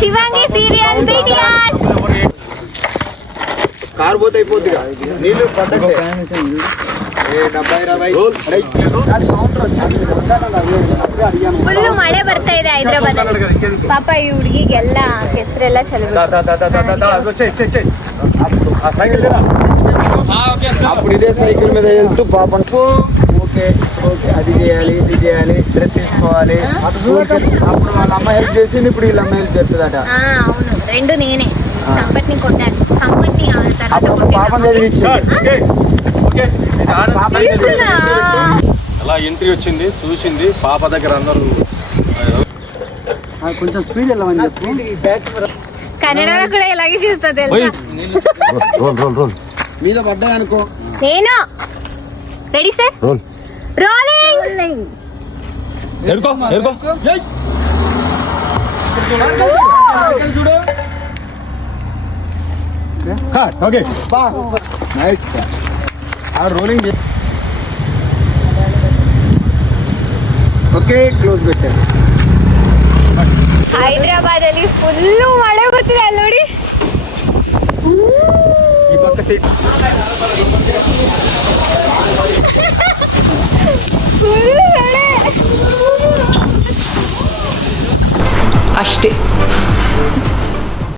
Shivangi serial BTS car పోతే అయిపోద్దిగా నీళ్ళు పడ్డంటే full ಮಳೆ ಬರ್ತಾ ಇದೆ ಹೈದರಾಬಾದ್ ಅಲ್ಲಿ. ಪಾಪ ಈ ಹುಡುಗಿಗೆಲ್ಲ ಕೆಸರೆಲ್ಲ ಚಲೋ. అప్పుడు ఇదే సైకిల్ మీద వెళ్తూ పాపం ఓకే ఓకే అది చేయాలి ఇది చేయాలి డ్రెస్ తీసుకోవాలి అప్పుడు వాళ్ళ అమ్మ హెల్ప్ చేసింది ఇప్పుడు వీళ్ళ అమ్మ హెల్ప్ చేస్తుందట. అవును రెండు నేనే సంపత్ని కొట్టాను. సంపత్ని పాపం అలా ఎంట్రీ వచ్చింది చూసింది పాప దగ్గర అందరూ కొంచెం స్పీడ్ వెళ్ళమని కన్నడలో కూడా ఇలాగే చూస్తా తెలుసా. మీద పడ్డా అనుకో నేను రెడీ సార్ రోలింగ్ చూడు okay nice rolling okay close పెట్టారు. ಹೈದರಾಬಾದ್ ಅಲ್ಲಿ ಫುಲ್ಲು ಮಳೆ ಬರ್ತಿದೆ ಅಲ್ಲಿ ನೋಡಿ. ಈ ಪಕ್ಕ ಸೀಟ್ ಫುಲ್ ಮಳೆ ಅಷ್ಟೇ.